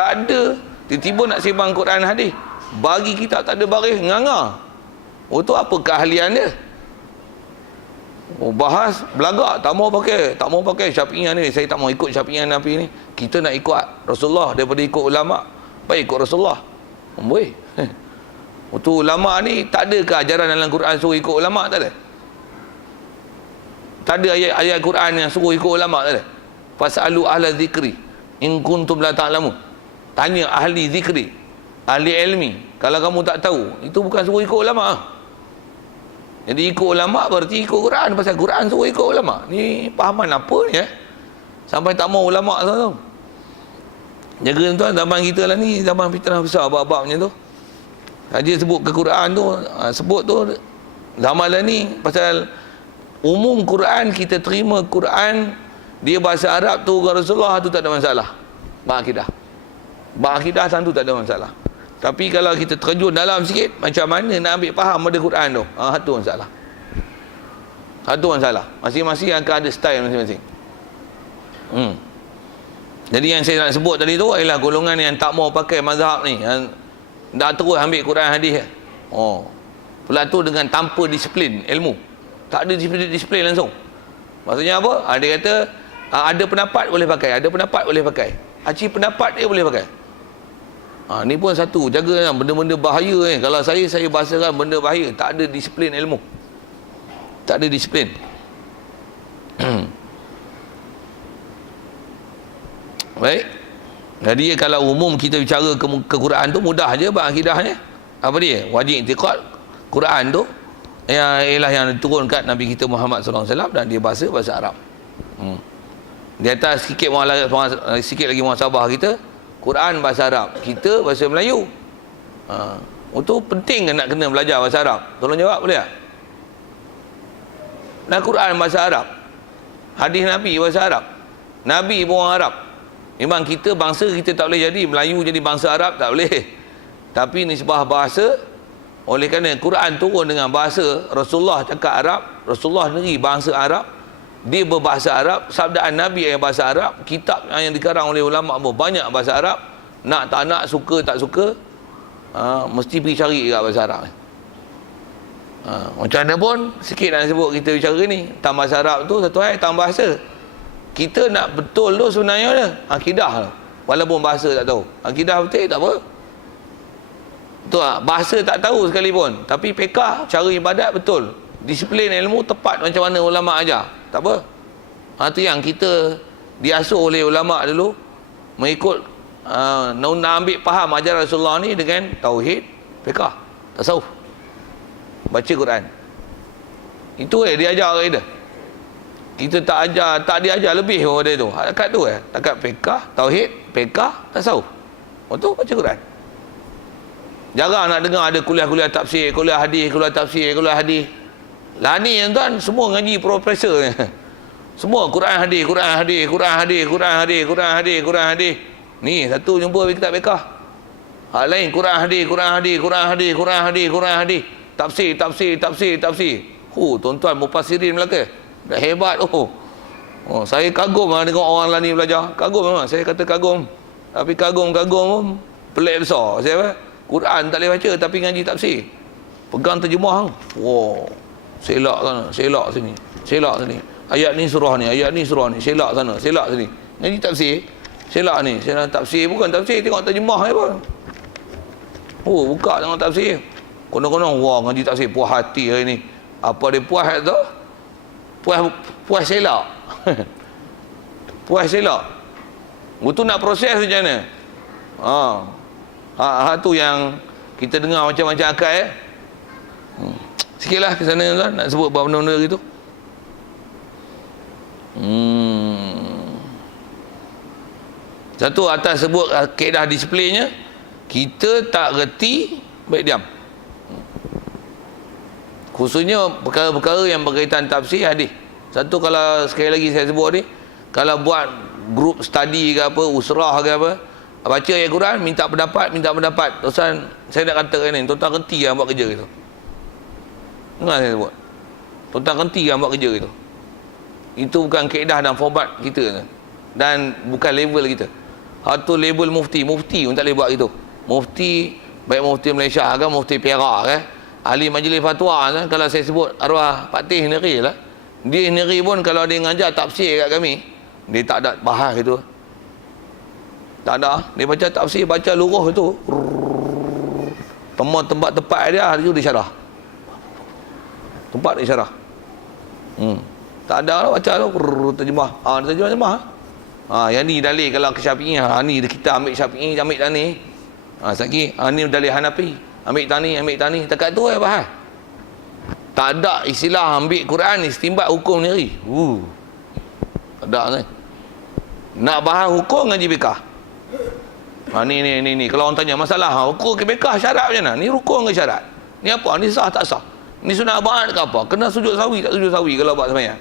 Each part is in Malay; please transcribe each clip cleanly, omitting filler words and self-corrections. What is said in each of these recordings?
Tak ada. Tiba-tiba nak sembang Quran hadis. Bagi kita tak ada baris, nganga. Oh, tu apa keahlian dia? Oh, bahas, belagak, tak mau pakai Syafi'iyah ni. Saya tak mau ikut Syafi'iyah Nabi ni. Kita nak ikut Rasulullah daripada ikut ulama. Baik ikut Rasulullah. Boleh. Tu ulama ni tak ada ke ajaran dalam Quran suruh ikut ulama? Tak ada. Tak ada ayat Quran yang suruh ikut ulama, tak ada. Fasalu ahla zikri in kuntum la ta'lamun. Tanya ahli zikri, ahli ilmi. Kalau kamu tak tahu, itu bukan suruh ikut ulama. Jadi ikut ulama berarti ikut Quran. Pasal Quran suruh ikut ulama. Ni pahaman apa ni sampai tak mau ulama tu. Jaga tuan, zaman kita lah ni zaman fitnah besar bab-bab macam tu. Dia sebut ke Quran tu, sebut tu zaman lah ni pasal umum Quran, kita terima Quran dia bahasa Arab tu Rasulullah tu tak ada masalah. Bab akidah tentu tak ada masalah. Tapi kalau kita terjun dalam sikit, macam mana nak ambil faham pada Quran tu, tu masalah. Satu masalah. Masing-masing akan ada style masing-masing. Jadi yang saya nak sebut tadi tu ialah golongan yang tak mau pakai mazhab ni, yang dah terus ambil Quran hadis. Pula tu dengan tanpa disiplin ilmu. Tak ada disiplin langsung. Maksudnya apa? Dia kata ada pendapat boleh pakai, ada pendapat boleh pakai. Acik pendapat dia boleh pakai. Ni pun satu, jaga benda-benda bahaya kalau saya bahasakan benda bahaya, tak ada disiplin ilmu. Tak ada disiplin. Baik. Jadi kalau umum kita bicara ke Quran tu mudah je bab akidahnya. Apa dia? Wajib i'tiqad Quran tu ialah yang diturunkan Nabi kita Muhammad SAW dan dia bahasa Arab. Di atas sikit lagi muhasabah kita, Quran bahasa Arab, kita bahasa Melayu. Itu penting nak kena belajar bahasa Arab. Tolong jawab boleh tak? Dan Quran bahasa Arab, hadis Nabi bahasa Arab, Nabi pun orang Arab. Memang kita bangsa kita tak boleh jadi Melayu jadi bangsa Arab, tak boleh. Tapi nisbah bahasa, oleh kerana Quran turun dengan bahasa Rasulullah cakap Arab, Rasulullah sendiri bangsa Arab, dia berbahasa Arab, sabdaan Nabi yang bahasa Arab, kitab yang dikarang oleh ulama pun banyak bahasa Arab. Nak tak nak, suka tak suka, mesti pergi cari kat bahasa Arab. Macam mana pun sikit nak sebut kita bicara ni tentang bahasa Arab tu, satu hal tentang bahasa. Kita nak betul tu sebenarnya akidah tu. Walaupun bahasa tak tahu, akidah betul tak apa. Betul tak? Bahasa tak tahu sekalipun, tapi fiqh, cara ibadat betul, disiplin ilmu tepat macam mana ulama ajar, tak apa. Itu yang kita diasuh oleh ulama dulu, mengikut nak ambil faham ajaran Rasulullah ni dengan tauhid, fiqh, tasawuf, baca Quran. Itu dia ajar kita. Kita tak diajar lebih daripada itu. Takat tu takat fiqh, tauhid, fiqh, tasawuf. Tu baca Quran. Jarang nak dengar ada kuliah-kuliah tafsir, kuliah hadis, kuliah tafsir, kuliah hadis. Lah ni tuan, semua ngaji profesor. Semua Quran hadis, Quran hadis, Quran hadis, Quran hadis, Quran hadis, Quran hadis. Ni satu jumpa kitab fiqh. Hal lain Quran hadis, Quran hadis, Quran hadis, Quran hadis, Quran hadis. Tafsir. Tuan-tuan mufassirin Melaka. Dah hebat saya kagum dengan orang lain ni belajar. Kagum memang. Saya kata kagum. Tapi kagum pelik besar. Saya Quran tak boleh baca tapi ngaji tafsir. Pegang terjemah. Selak sini. Ayat ni surah ni, ayat ni surah ni. Selak sana, selak sini. Ngaji tafsir. Selak ni, selak tafsir bukan tafsir, tengok terjemah je pun. Buka tengok tafsir. Konon-konon ngaji tafsir puas hati hari ni. Apa dia puas tu? Puas selak. Puas selak. Itu nak proses macam mana? Tu yang kita dengar macam-macam akal sikitlah ke sana tuan, nak sebut benda-benda gitu. Satu, atas sebut kaedah disiplinnya, kita tak reti, baik diam. Khususnya perkara-perkara yang berkaitan tafsir hadis. Satu, kalau sekali lagi saya sebut ni, kalau buat grup study ke apa, usrah ke apa, baca ayat Quran, minta pendapat. Tuan, saya nak katakan ni, tuan reti yang buat kerja itu. Dengar saya sebut. Tuan reti yang buat kerja itu. Itu bukan kaedah dan format kita, dan bukan level kita. Atau label mufti pun tak boleh buat gitu. Mufti, baik mufti Malaysia ke mufti Perak ke, ahli majlis fatwa kan, kalau saya sebut arwah Patih Neri lah, dia Neri pun kalau dia ngajar tafsir kat kami, dia tak ada bahas itu. Tak ada. Dia baca tafsir, baca luruh itu. Tempat tepat dia syarah. Tempat dia syarah. Tak ada lah baca tu. Terjemah. Terjemah. Yang ni dalil kalau ke Syafi'i. Ni kita ambil Syafi'i, ambil tani. Sekali. Ni dalil Hanafi. Ambil tani. Dekat tu bahas. Tak ada istilah ambil Quran istinbat hukum ni. Tak ada kan. Nak bahas hukum ngaji fiqh. Ni kalau orang tanya masalah rukun ke bekah syarat macam mana? Ni rukun ke syarat? Ni apa? Ni sah tak sah? Ni sunat ba'ad ke apa? Kena sujud sawi tak sujud sawi kalau buat sembahyang?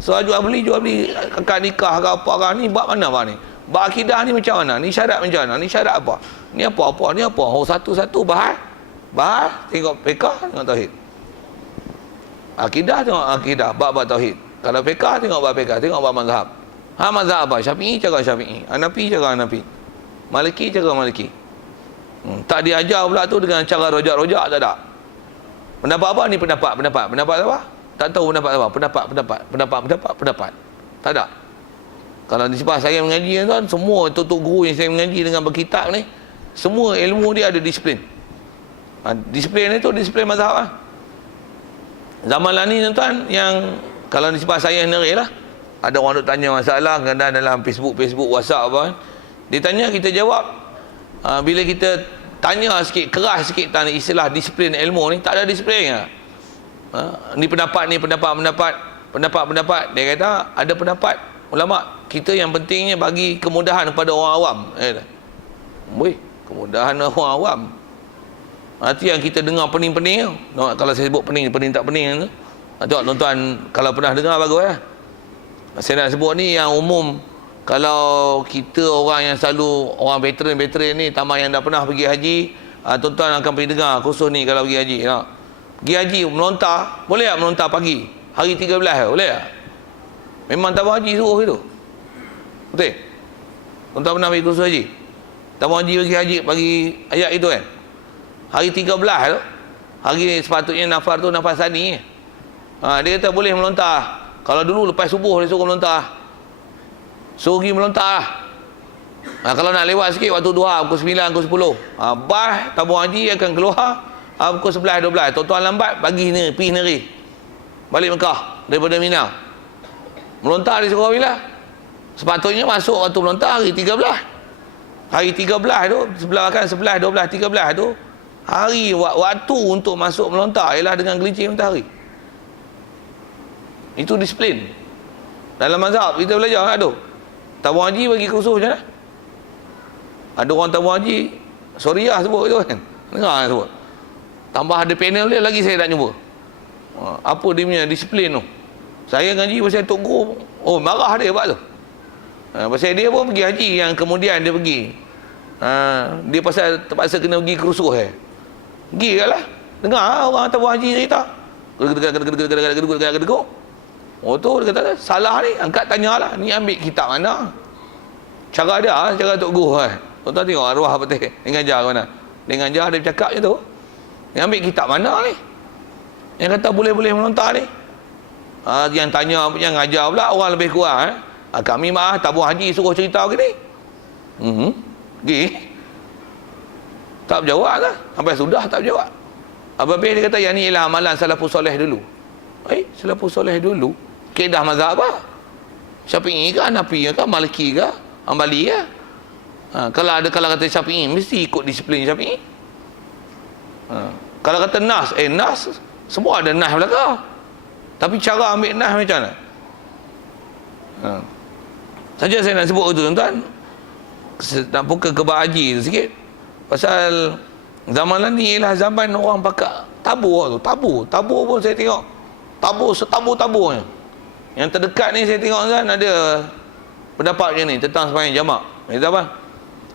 So jual beli akad nikah ke apa ke ni bab mana bab ni? Bab akidah ni macam mana? Ni syarat macam mana? Ni syarat apa? Ni apa? Ni apa? Satu-satu bahas. Tengok fiqh, tengok tauhid. Akidah tengok akidah, bab tauhid. Kalau fiqh tengok bab fiqh, tengok bab mazhab. Mazhab apa? Syafi'i cara Syafi'i, Hanafi cara Hanafi, Maliki cara Maliki. Tak diajar pula tu dengan cara rojak-rojak, tak ada. Pendapat apa ni? Pendapat apa? Tak tahu pendapat apa. Pendapat. Tak ada. Kalau di sepas saya mengaji tuan, semua tok guru yang saya mengaji dengan berkitab ni, semua ilmu dia ada disiplin. Disiplin itu disiplin mazhab . Zaman lah ni tuan, yang kalau di sepas saya sendiri lah, ada orang duk tanya masalah kadang dalam Facebook, WhatsApp apa kan. Dia tanya, kita jawab. Bila kita tanya sikit, keras sikit tentang istilah disiplin ilmu ni, tak ada disiplin lah. Ni pendapat. Dia kata ada pendapat ulama. Kita yang pentingnya bagi kemudahan kepada orang awam. Kemudahan orang awam. Nanti yang kita dengar pening-pening tu. Kalau saya sebut pening tak pening tu. Tengok tuan-tuan kalau pernah dengar bagus lah. Saya nak sebut ni yang umum. Kalau kita orang yang selalu, orang veteran ni, tambah yang dah pernah pergi haji, tuan-tuan akan pergi dengar khusus ni kalau pergi haji. Pergi haji melontar, boleh tak melontar pagi? Hari 13 boleh tak? Memang tabung haji suruh gitu. Betul? Tuan-tuan pernah pergi khusus haji? Tabung haji pergi haji pagi ayat itu kan? Hari 13 tu, hari sepatutnya nafar tu nafas sani. Dia kata boleh melontar. Kalau dulu lepas subuh dia suruh melontar. Suruh pergi melontar lah. Kalau nak lewat sikit waktu duha pukul 9, pukul 10. Bah tabung haji akan keluar pukul 11, 12. Tuan-tuan lambat pergi Neri. Balik Mekah daripada Mina. Melontar dia suruh bila? Sepatutnya masuk waktu melontar hari 13. Hari 13 tu, sebelah kan 11, 12, 13 tu, hari waktu untuk masuk melontar ialah dengan gelincir matahari. Itu disiplin. Dalam mazhab kita belajar tak tu. Tabung haji bagi khusus macam mana? Ada orang tabung haji Soriah sebut tu kan. Dengar sebut. Tambah ada panel dia lagi saya tak jumpa. Apa dia punya disiplin tu. Saya ngaji pasal Tok Guru. Marah dia buat tu. Pasal dia pun pergi haji yang kemudian dia pergi. Dia pasal terpaksa kena pergi kerusuh Pergi lah. Dengar orang tabung haji cerita. Gedeguk. Tu dia kata salah ni, angkat tanyalah, ni ambil kitab mana? Cara dia, cara Tok Guru Tuan-tuan tengok arwah apa dia ngajar mana. Dia ngajar, dia bercakap je tu. Dia ambil kitab mana ni? Yang kata boleh-boleh melontar ni. Yang tanya, yang ngajar pula orang lebih kurang kami tabung haji suruh cerita gini. Pergi. Tak berjawab lah. Sampai sudah tak berjawab. Habis dia kata yang ni ialah amalan salafus soleh dulu. Salafus soleh dulu kaedah mazhab apa? Syafi'i ke, Hanafi ke, Maliki ke, Hambali ke? Kalau kata Syafi'i mesti ikut disiplin Syafi'i. Kalau kata nas, nas semua ada nas belakang. Tapi cara ambil nas macam mana? Saja saya nak sebut tu tuan-tuan. Nak buka ke bab haji tu sikit. Pasal zaman ni ialah zaman orang pakai tabur tu. Tabur pun saya tengok. Tabur setabur-taburnya. Yang terdekat ni saya tengok kan ada pendapat macam ni tentang sembahyang jamak. Kata apa?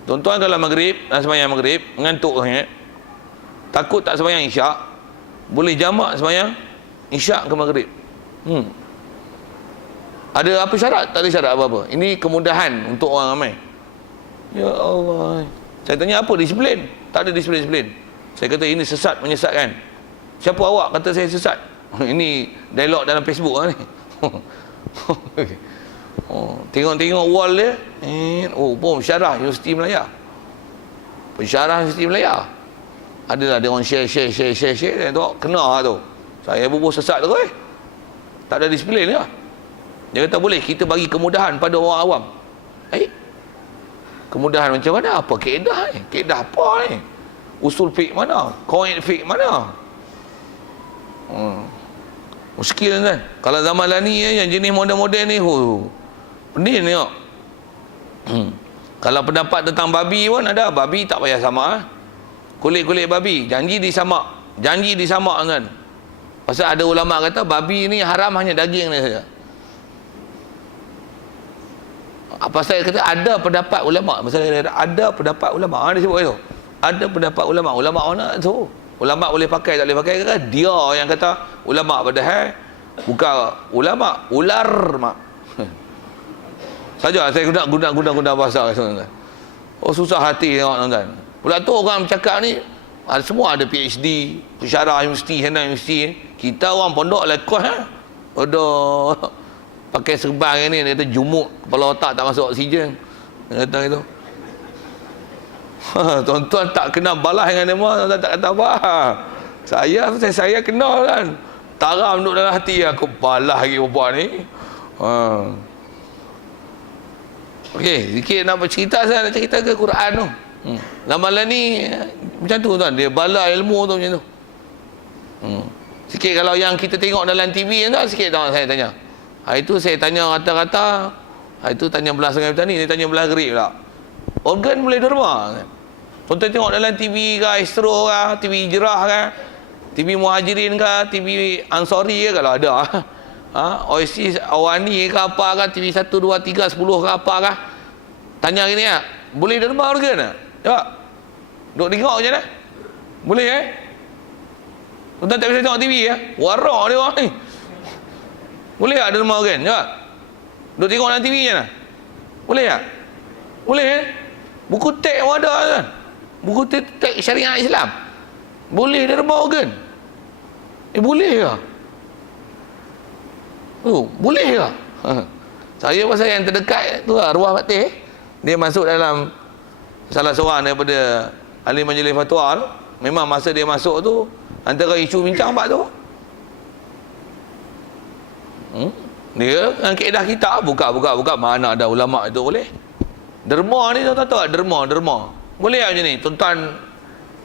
Tuan-tuan kalau maghrib, sembahyang maghrib, mengantuk sangat, takut tak sembahyang isyak, boleh jamak sembahyang isyak ke maghrib. Ada apa syarat? Tak ada syarat apa-apa. Ini kemudahan untuk orang ramai. Ya Allah. Saya tanya apa disiplin? Tak ada disiplin. Saya kata ini sesat, menyesatkan. Siapa awak kata saya sesat? Ini dialog dalam Facebook ni. Tengok wall dia. Pun pensyarah Universiti Melaya. Pensyarah Universiti Melaya. Adalah dia orang share. Saya tengok kena tu. Saya bubuh sesat tu tak ada disiplin lah. Dia kata boleh kita bagi kemudahan pada orang awam. Kemudahan macam mana? Apa kaedah ni? Kaedah apa ni? Usul fiqh mana? Qawaid fiqh mana? Muskil kan? Kalau zaman lah ni yang jenis model-model ni, pening tengok. Kalau pendapat tentang babi pun ada. Babi tak payah sama. Kulit-kulit babi janji disamak kan. Pasal ada ulama kata babi ni haram hanya daging dia saja. Pasal kata ada pendapat ulama. Pasal ada pendapat ulama. Dia sebut itu. Ada pendapat ulama. Ulama mana tu? Ulama boleh pakai tak boleh pakai ke? Dia yang kata ulama padahal bukan ulama, ular mak. Saja saya guna bahasa tuan-tuan. Susah hati tengok tuan-tuan. Pula tu orang bercakap ni semua ada PhD, pensyarah universiti, sana universiti. Kita orang pondok lekos Bodoh. Pakai serban ni dia kata jumuk, kepala otak tak masuk oksigen. Dia kata itu. Tuan-tuan tak kena balas dengan dia, tuan-tuan tak kata apa. Saya kenal kan. Taram duduk dalam hati aku balas lagi perempuan ni. Okey, sikit nak bercerita, saya nak cerita ke Quran tu. Lama-lama ni macam tu tuan, dia bala ilmu tu macam tu. Sikit kalau yang kita tengok dalam TV tu, sikit tak saya tanya. Hari tu saya tanya rata-rata, hari tu tanya belah Sungai Petani, dia tanya belah Gerib pula. Organ boleh derma. Tuan-tuan tengok dalam TV ke, Astro ke, TV Hijrah ke, TV Muhajirin ke, TV Ansori ke kalau ada. Oasis Awani ke apa ke, TV 1, 2, 3, 10 ke apa ke. Tanya gini ya, boleh derma organ tak? Ya. Duk tengok macam mana? Boleh Tuan-tuan tak bisa tengok TV warak dia orang ni. Boleh tak derma organ? Ya. Duk tengok dalam TV macam mana? Boleh tak? Boleh buku teks pun ada kan? Buku teks syariat Islam. Boleh derma organ? Boleh ke? Boleh ke? Saya pasal yang terdekat tu arwah Fatih. Dia masuk dalam salah seorang daripada ahli majlis fatwa tu. Memang masa dia masuk tu antara isu bincang pak tu. Dia dengan kaedah kita buka mana ada ulama itu boleh. Derma ni tuan-tuan tahu tak? Derma. Boleh tak macam ni? Tuan-tuan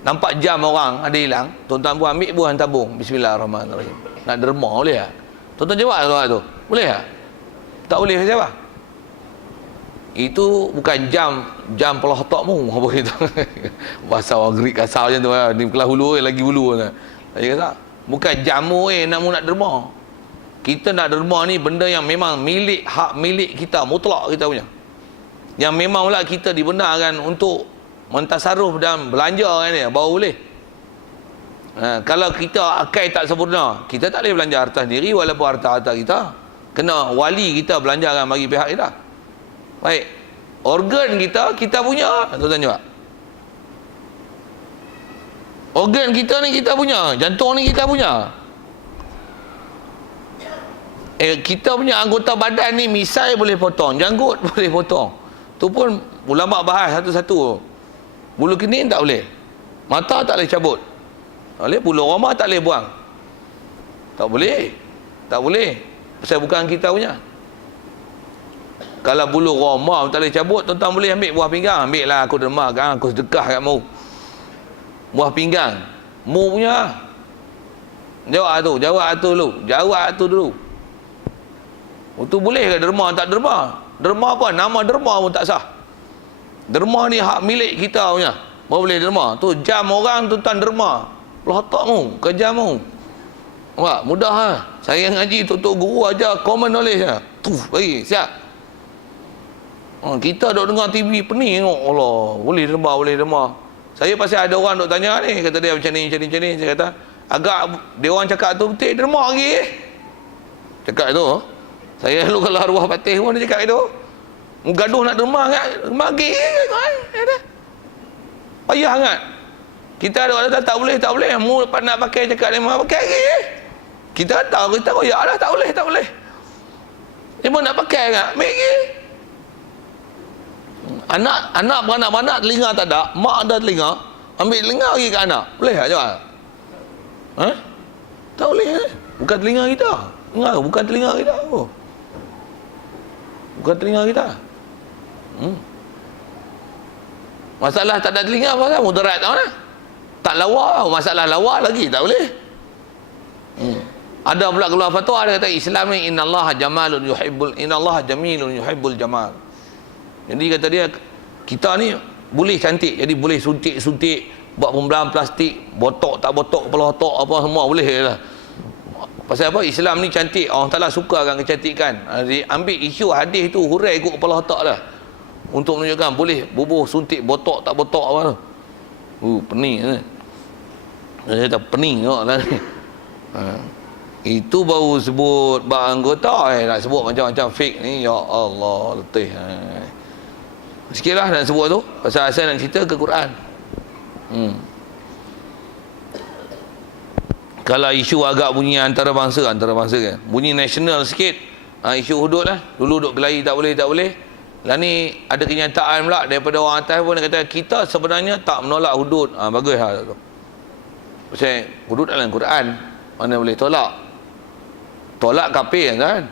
nampak jam orang ada hilang, tuan-tuan pun ambil buah tabung. Bismillahirrahmanirrahim. Nak derma boleh tak? Tuan-tuan jawab soal tu. Boleh tak? Tak boleh siapa? Itu bukan jam pelah otakmu apa gitu. Bahasa orang Greek kasar macam tu ni kelas hulu lagi hulu kan. Dia kata bukan jamu nak derma. Kita nak derma ni benda yang memang hak milik kita, mutlak kita punya. Yang memang pula kita dibenarkan untuk mentasarruf dan belanja kan dia, baru boleh. Kalau kita akal tak sempurna, kita tak boleh belanja harta sendiri walaupun harta kita. Kena wali kita belanjakan bagi pihak kita. Baik. Organ kita punya, tuan-tuan jawab. Organ kita ni kita punya, jantung ni kita punya. Kita punya anggota badan ni misai boleh potong, janggut boleh potong. Tu pun ulama bahas satu-satu. Bulu kening tak boleh. Mata tak boleh cabut. Tak boleh, bulu roma tak boleh buang. Tak boleh. Pasal bukan kita punya. Kalau bulu roma tak boleh cabut, tuan-tuan boleh ambil buah pinggang. Ambil lah, aku derma kan, aku sedekah kat mu. Buah pinggang mu punya. Jawab tu dulu. Itu boleh ke derma tak derma? Derma apa? Nama derma pun tak sah. Derma ni hak milik kita punya. Baru boleh derma. Tu jam orang tuan-tuan derma. Pelotak mu, kerja mu. Wah, mudah Saya ngaji tok guru aja common knowledge bagi siap. Kita duk dengar TV pening tengok. Allah, boleh derma. Saya pasal ada orang duk tanya ni, kata dia macam ni. Saya kata, agak dia orang cakap tu betul derma lagi. Cakap itu. Saya lu kalau arwah Fatih pun dia cakap itu. Gaduh nak derma kan, magi dah. Payah sangat. Kita ada orang tak boleh, mu nak pakai cakap lemah pakai lagi. Kita tahu, kita royak lah, tak boleh. Dia pun nak pakai kan, ambil lagi. Anak beranak-beranak telinga tak ada, mak ada telinga, ambil telinga lagi ke anak. Boleh tak jual? Tak boleh. Bukan telinga kita. Bukan telinga kita. Bukan telinga kita. Masalah tak ada telinga pasal mudarat tau lah. Tak lawa, masalah lawa lagi tak boleh. Ada pula keluar fatwa, ada kata Islam ni innallaha jamilun yuhibbul jamal. Jadi kata dia, kita ni boleh cantik, jadi boleh suntik buat pembelahan plastik, botok tak botok, kepala otak apa semua boleh lah. Pasal apa? Islam ni cantik, Allah Ta'ala suka kan kecantikan. Dia ambil isu hadis tu hurai ikut kepala otak lah, untuk menunjukkan boleh bubuh suntik botok tak botok apa tu. Pening kan? Saya kata pening tengok lah ni. Itu baru sebut bak anggota, nak sebut macam-macam fake ni, ya Allah, letih. Sikit lah nak sebut tu, pasal asal nak cerita ke Quran. Kalau isu agak bunyi antarabangsa kan, bunyi nasional sikit, isu hudud lah. Dulu duk kelahi tak boleh. Lah ni ada kenyataan pula daripada orang atas pun, dia kata kita sebenarnya tak menolak hudud. Bagus lah tu. Pasal hudud dalam Quran, mana boleh tolak. Tolak kafir kan.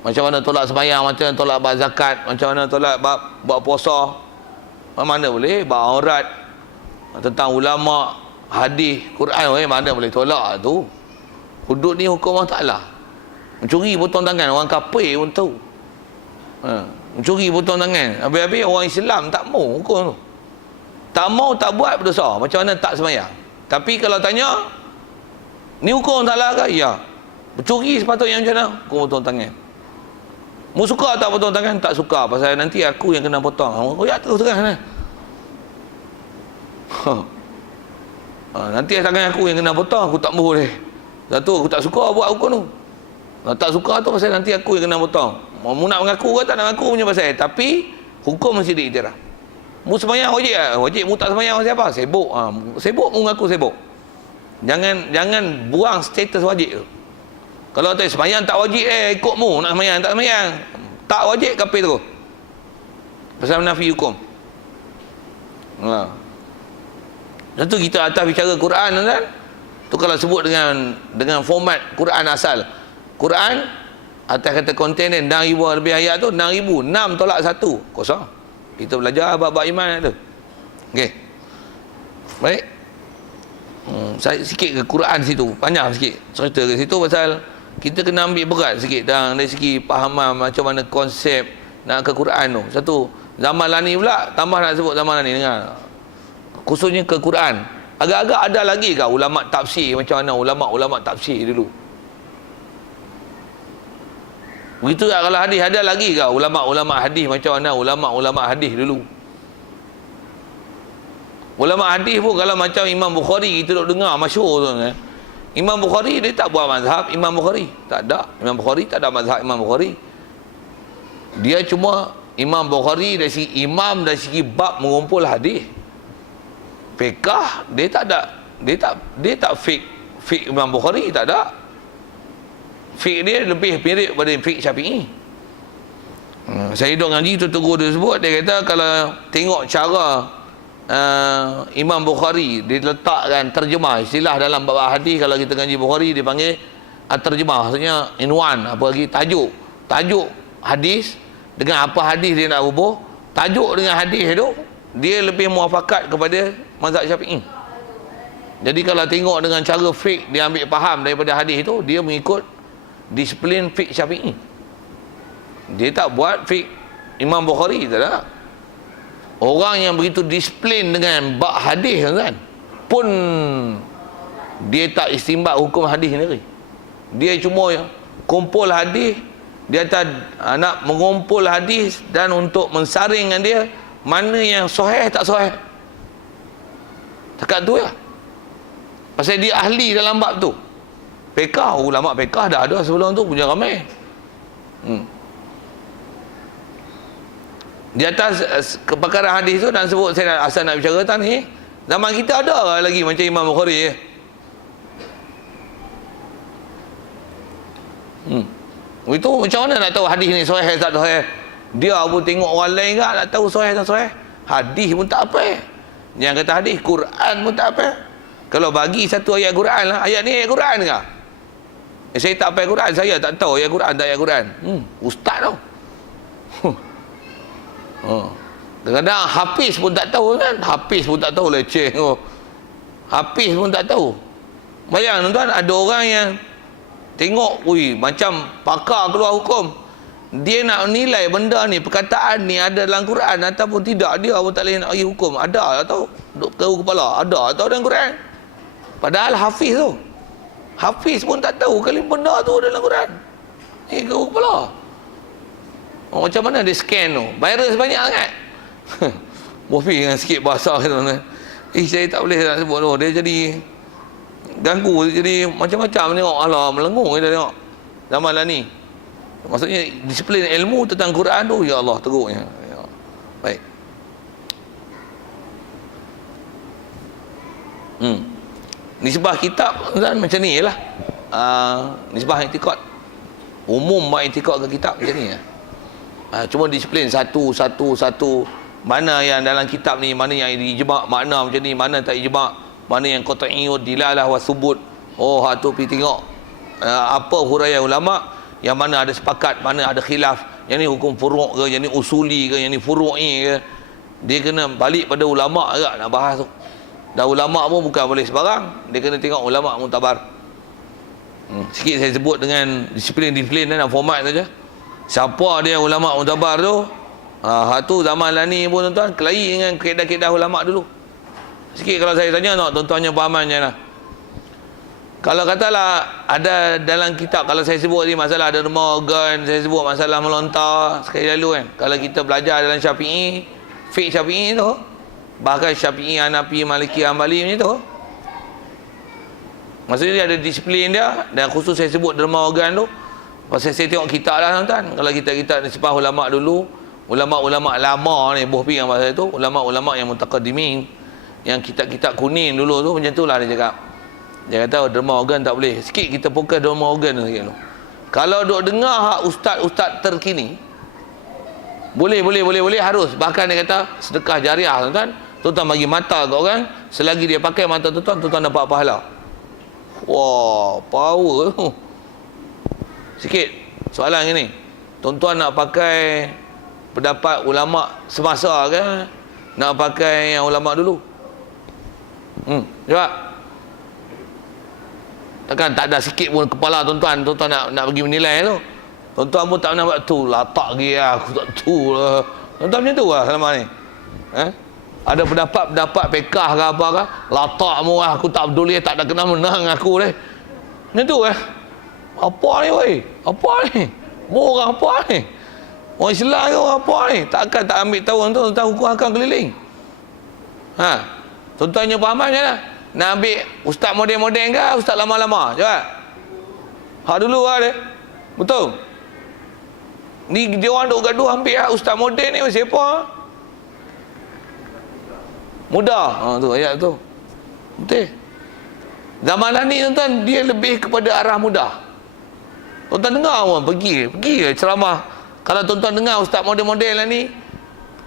Macam mana tolak sembahyang, macam mana tolak bab zakat, macam mana tolak bab puasa. Mana boleh bab aurat, tentang ulama, hadis, Quran, mana boleh tolak tu. Hudud ni hukum Allah Ta'ala. Mencuri potong tangan, orang kafir pun tahu. Mencuri potong tangan, habis-habis orang Islam tak mau hukum tu. Tak mau, tak buat berdosa. Macam mana tak sembahyang. Tapi kalau tanya, ni hukum Allah Ta'ala ke? Ya. Mencuri sepatutnya macam mana? Hukum potong tangan. Mu suka tak potong tangan? Tak suka, pasal nanti aku yang kena potong. Oh ya, terus terang lah. Nanti tangan aku yang kena potong, aku tak boleh. Satu, aku tak suka buat hukum tu. Tak suka tu pasal nanti aku yang kena potong. Mu nak mengaku ke tak nak mengaku punya pasal. Tapi hukum mesti diiktiraf. Mu sembahyang wajib tak? Wajib. Mu tak sembahyang siapa? Sibuk. Sibuk mu mengaku sibuk. Jangan buang status wajib tu. Kalau tak sembahyang tak wajib, ikut mu nak sembahyang tak sembahyang. Tak wajib kafir tu. Pasal menafi hukum. Tentu kita atas bicara Quran kan. Tu kalau sebut dengan format Quran asal. Quran atas kata konten dia 6,000 lebih ayat tu, 6,000, 6 tolak 1 kosong. Kita belajar bab iman tu. Okey. Baik. Saya sikit ke Quran situ, panjang sikit cerita ke situ pasal kita kena ambil berat sikit dari segi pahaman macam mana konsep nak ke Quran tu. Satu, zaman lah ni pula tambah nak sebut zaman lah ni, dengar. Khususnya ke Quran. Agak-agak ada lagi ke ulama tafsir macam mana ulama tafsir dulu? Begitu tak kalau hadis, ada lagi ke ulama hadis macam mana ulama hadis dulu? Ulama hadis pun kalau macam Imam Bukhari kita duk dengar masyhur tu kan. Imam Bukhari dia tak buat mazhab Imam Bukhari. Tak ada. Imam Bukhari tak ada mazhab Imam Bukhari. Dia cuma Imam Bukhari dari segi imam, dari segi bab mengumpul hadis. Fiqh dia tak ada. Dia tak fiqh Imam Bukhari tak ada. Fiqh dia lebih mirip pada fiqh Syafi'i. Saya duduk ngaji tu tegur dia sebut, dia kata kalau tengok cara Imam Bukhari dia letakkan terjemah istilah dalam bab hadis. Kalau kita ngaji Bukhari dia panggil terjemah, maksudnya inwan, apa lagi tajuk hadis dengan apa hadis dia nak hubung, tajuk dengan hadis tu dia lebih muafakat kepada mazhab Syafi'i. Jadi kalau tengok dengan cara fiqh dia ambil faham daripada hadis tu, dia mengikut disiplin fiqh Syafi'i. Dia tak buat fiqh Imam Bukhari, tak ada. Orang yang begitu disiplin dengan bab hadis kan, pun dia tak istimbat hukum hadis sendiri. Dia cuma kumpul hadis, dia tak nak mengumpul hadis dan untuk mensaring dengan dia mana yang sahih tak sahih. Takat tu ya. Pasal dia ahli dalam bab tu. Fiqh, ulama fiqh dah ada sebelum tu punya ramai. Di atas kepakaran hadis tu nak sebut, saya asal nak bicara tentang ni, zaman kita ada lagi macam Imam Bukhari. Itu macam mana nak tahu hadis ni sahih tak sahih? Dia pun tengok orang lain kan nak tahu sahih tak sahih. Hadis pun tak apa. Yang kata hadis, Quran pun tak apa. Kalau bagi satu ayat Quran lah, ayat ni ayat Quran ke? Saya tak apa Quran, saya tak tahu ayat Quran tak ayat Quran. Ustaz tau. Kadang-kadang Hafiz pun tak tahu kan. Hafiz pun tak tahu, leceh. Hafiz pun tak tahu. Bayang tuan, ada orang yang tengok, macam pakar keluar hukum, dia nak nilai benda ni, perkataan ni ada dalam Quran ataupun tidak, dia pun tak boleh nak bagi hukum. Ada atau duk tahu kepala, ada atau dalam Quran. Padahal Hafiz tu, Hafiz pun tak tahu kali benda tu dalam Quran. Tahu kepala. Macam mana dia scan tu, virus banyak sangat. Bofi dengan sikit bahasa tu. Saya tak boleh nak sebut tu, dia jadi ganggu, jadi macam-macam tengok. Alah, melengung kita tengok zaman lah ni. Maksudnya disiplin ilmu tentang Quran tu, ya Allah, teruknya. Ya. Baik. Nisbah kitab kan macam ni lah. Nisbah i'tiqad, umum mak i'tiqad ke kitab macam ni lah. Cuma disiplin satu mana yang dalam kitab ni, mana yang ijma' makna macam ni, mana tak ijma', mana yang qat'iyyud dilalah wa subut. Tu pergi tengok apa huraian ulama, yang mana ada sepakat, mana ada khilaf, yang ni hukum furu' ke, yang ni usuli ke, yang ni furu'i ke. Dia kena balik pada ulama' juga nak bahas tu. Dan ulama' pun bukan boleh sebarang, dia kena tengok ulama' mutabar. Sikit saya sebut dengan disiplin dan format saja. Siapa dia ulama' mutabar tu? Tu zaman lah ni pun tuan-tuan, kelahi dengan kaedah-kaedah ulama' dulu. Sikit kalau saya tanya, tuan-tuannya fahaman je lah. Kalau katalah ada dalam kitab, kalau saya sebut ni masalah ada derma organ, saya sebut masalah melontar sekali lalu kan. Kalau kita belajar dalam Syafi'i, fiqh Syafi'i tu, bahkan Syafi'i, Hanafi, Maliki, Hanbali macam tu, maksudnya dia ada disiplin dia. Dan khusus saya sebut derma organ tu pasal saya tengok kitab lah tuan-tuan. Kalau kita nisbah ulama' dulu, ulama' lama ni bohpi yang pasal tu, ulama' yang mutaqaddimin, yang kitab-kitab kuning dulu tu, macam tu lah dia cakap. Dia kata derma organ tak boleh. Sikit kita fokus derma organ tu sikit tu. Kalau duk dengar ustaz-ustaz terkini, boleh, harus. Bahkan dia kata sedekah jariah tuan-tuan. Tuan-tuan bagi mata ke orang, selagi dia pakai mata tuan-tuan dapat pahala. Wah, power tu. Sikit soalan gini, tuan-tuan nak pakai pendapat ulama' semasa ke, nak pakai yang ulama' dulu? Jawab. Takkan tak ada sikit pun kepala tuan-tuan nak bagi menilai tu. Tuan-tuan pun tak pernah buat tu, latak lagi lah, aku tak tu lah. Tuan-tuan macam tu lah selama ni. Ada pendapat pekah ke apa ke, latak mu lah, aku tak peduli, tak ada kena menang aku deh. Macam tu apa ni weh? Apa ni? Orang apa ni? Orang Islam ke orang apa ni? Takkan tak ambil tahu tentang hukum hakam keliling. Tuan-tuannya faham macam mana? Nak ambil ustaz moden-moden ke ustaz lama-lama? Jawab. Hak dulu lah dia. Betul? Ni dia orang duk gaduh ambil lah ustaz moden ni siapa? Mudah. Tu ayat tu. Betul. Zaman lah ni tuan-tuan, dia lebih kepada arah mudah. Tuan-tuan dengar orang pergi ceramah. Kalau tuan-tuan dengar ustaz moden-moden lah ni,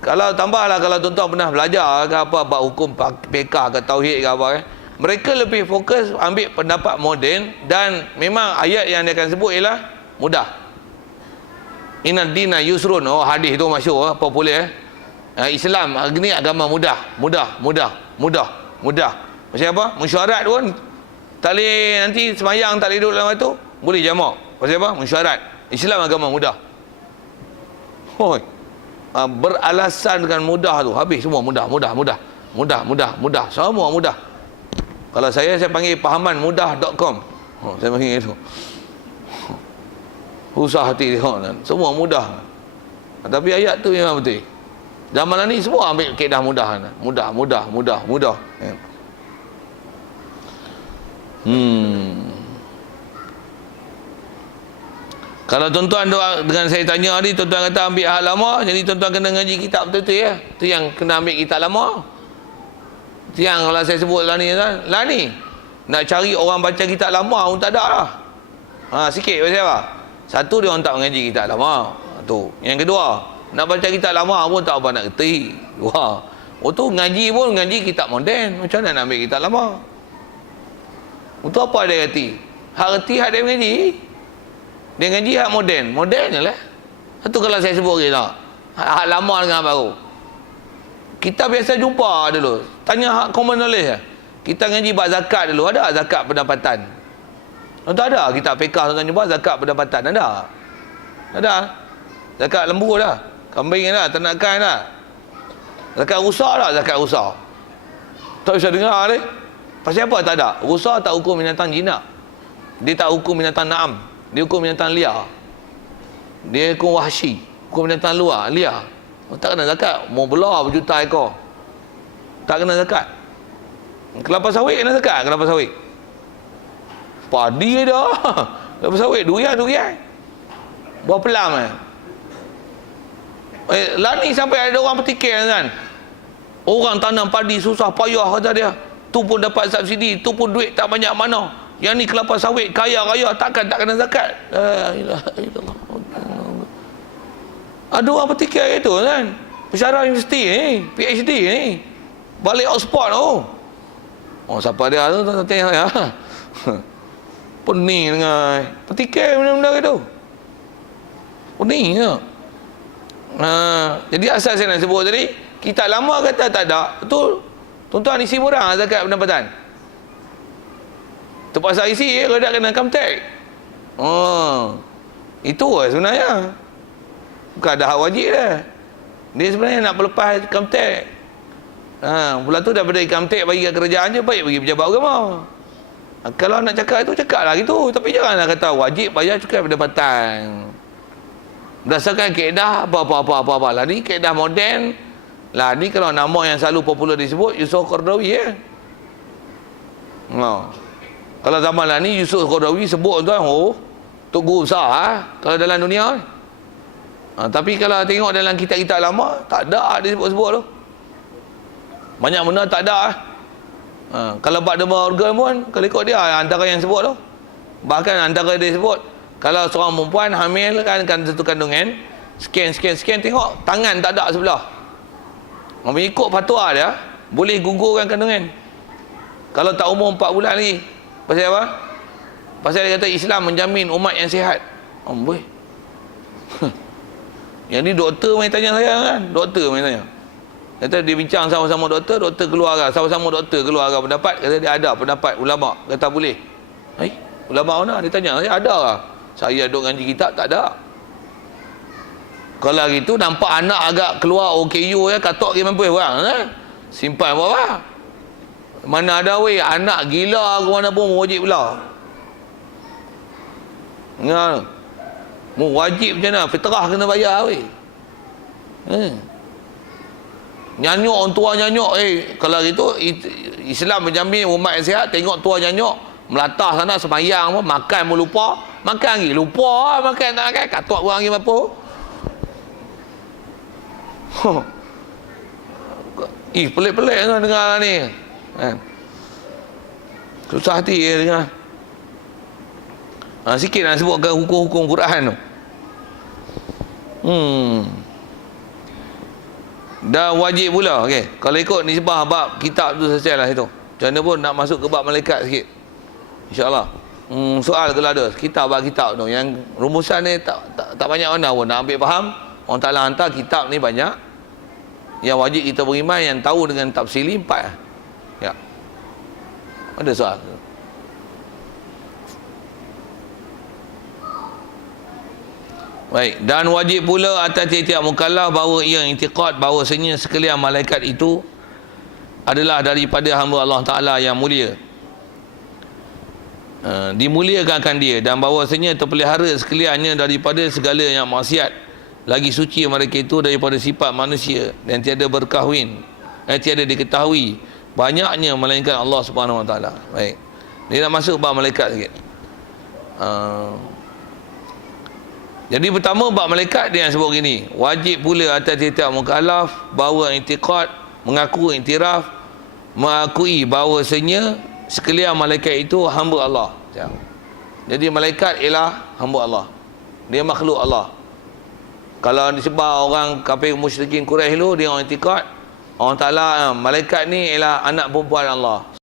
kalau tambahlah kalau tuan-tuan pernah belajar ke apa bab hukum fiqh ke tauhid ke apa mereka lebih fokus ambil pendapat moden, dan memang ayat yang dia akan sebut ialah mudah. Inna dina yusrun. Hadis tu masyhur, popular. Islam ni agama mudah. Macam apa? Mesyuarat pun tak boleh, nanti semayang tak boleh duduk dalam waktu, boleh jamak. Pasal apa? Mesyuarat. Islam agama mudah. Beralasan dengan mudah tu, habis semua mudah. Semua mudah. Kalau saya panggil pahamanmudah.com. Saya panggil itu. Susah hati tengok kan. Semua mudah. Tapi ayat tu memang betul. Zaman ni semua ambil kaedah mudah. Mudah. Kalau tuan-tuan dengan saya tanya tadi, tuan-tuan kata ambil hal lama, jadi tuan-tuan kena ngaji kitab betul-betul ya. Itu yang kena ambil kitab lama. Itu yang kalau saya sebut lah ni kan. Lah ni, nak cari orang baca kitab lama pun tak ada lah. Sikit pasal apa? Satu, dia orang tak mengaji kitab lama. Tu. Yang kedua, nak baca kitab lama pun tak apa nak kerti. Wah. Tu ngaji pun ngaji kitab moden. Macam mana nak ambil kitab lama? Itu apa dia kerti? Hak kerti hak dia mengaji. Dia ngaji hak moden. Moden je lah. Itu kalau saya sebut kita. Hak lama dengan hak baru. Kita biasa jumpa dulu. Tanya hak common knowledge lah. Kita ngaji bab zakat dulu. Ada zakat pendapatan? Tak ada. Kita fiqah tuan-tuan jumpa zakat pendapatan. Ada? Ada. Zakat lembu dah. Kambing dah. Ternakan dah. Zakat rusa tak? Zakat rusa. Tak bisa dengar ni. Pasal apa tak ada? Rusa tak hukum binatang jinak. Dia tak hukum binatang na'am. Dia hukum binatang liar. Dia hukum wahsy. Hukum binatang luar, liar. Tak kena zakat. Mau belah berjuta ekor. Tak kena zakat. Kelapa sawit kena zakat. Kelapa sawit. Padi dah. Kelapa sawit. Durian. Buah pelam lah ni sampai ada orang bertikir kan. Orang tanam padi susah payah kata dia. Tu pun dapat subsidi. Tu pun duit tak banyak mana. Yang ni kelapa sawit kaya raya takkan tak kena zakat. La ilaha illallah. Ada orang bertikir itu kan. Pensyarah universiti ni, PhD ni. Balik Oxford siapa dia tu tanya saya. Pening dengan bertikir benda-benda itu. Pening ke? Jadi asal saya nak sebut tadi, kitab lama kata tak ada. Betul. Tuan-tuan isi murah zakat pendapatan. Terpaksa isi kalau tak kena income tax. Itu lah sebenarnya. Bukan ada hak wajib dah. Dia sebenarnya nak berlepas income tax. Pula tu daripada income tax bagi kat kerajaan je, baik bagi pejabat agama. Kalau nak cakap itu, cakap lah gitu. Tapi janganlah kata wajib bayar cukai pendapatan. Berdasarkan kaedah apa-apa lah ni, kaedah moden lah ni. Kalau nama yang selalu popular disebut Yusuf Qaradawi kalau zaman lah ni Yusuf Qaradawi sebut tuan, Tok Guru besar kalau dalam dunia tapi kalau tengok dalam kitab-kitab lama tak ada disebut-sebut tu. Banyak benda tak ada kalau bab derma organ pun kalau ikut dia antara yang sebut tu. Bahkan antara dia sebut, kalau seorang perempuan hamil kan satu kandungan, scan tengok tangan tak ada sebelah. Mengikut fatwa dia boleh gugurkan kandungan. Kalau tak umur 4 bulan lagi. Pasal apa? Pasal dia kata Islam menjamin umat yang sihat. Boleh. Yang ni doktor main tanya saya kan. Doktor main tanya. Kata dia bincang sama-sama doktor keluar sama-sama doktor keluar pendapat. Kata dia ada pendapat ulama kata boleh. Ulama mana? Dia tanya saya ada lah. Saya duduk ngaji kitab tak ada. Kalau gitu nampak anak agak keluar OKU katok dia mampu orang simpan apa? Mana ada weh anak gila ke mana pun wajib pula. Mu wajib macam mana? Fitrah kena bayar weh. Nyanyuk orang tua nyanyuk kalau gitu Islam menjamin umat yang sihat. Tengok tua nyanyuk melatah sana semayang pun, makan pun lupa. Makan lagi lupa makan tak makan katok orang lagi apa. Pelik-pelik kan dengar ni kan. Susah hati dengar. Sikit nak sebutkan hukum-hukum Quran tu. Dan wajib pula kalau ikut nisbah bab kitab tu selesai lah itu. Macam mana pun nak masuk ke bab malaikat sikit, InsyaAllah. Soal kalau ada kitab tu yang rumusan ni tak banyak mana pun nak ambil faham. Orang Ta'ala hantar kitab ni banyak. Yang wajib kita beriman, yang tahu dengan tafsili 4 ada soal. Baik, dan wajib pula atas tiap-tiap mukallaf bahawa ia i'tiqad bahawasanya sekalian malaikat itu adalah daripada hamba Allah Ta'ala yang mulia, dimuliakan akan dia, dan bahawasanya terpelihara sekaliannya daripada segala yang maksiat, lagi suci mereka itu daripada sifat manusia, dan tiada berkahwin, tiada diketahui banyaknya melainkan Allah Subhanahu Wa Taala. Baik, dia nak masuk bab malaikat sikit. Jadi pertama bab malaikat dia yang sebut gini, wajib pula atas setiap mukallaf bahawa i'tiqad, mengaku iktiraf, mengakui bahawasanya sekalian malaikat itu hamba Allah. Jadi malaikat ialah hamba Allah. Dia makhluk Allah. Kalau disebar orang kafir musyrikin Quraisy dulu, dia orang i'tiqad Allah Taala malaikat ni ialah anak perempuan Allah.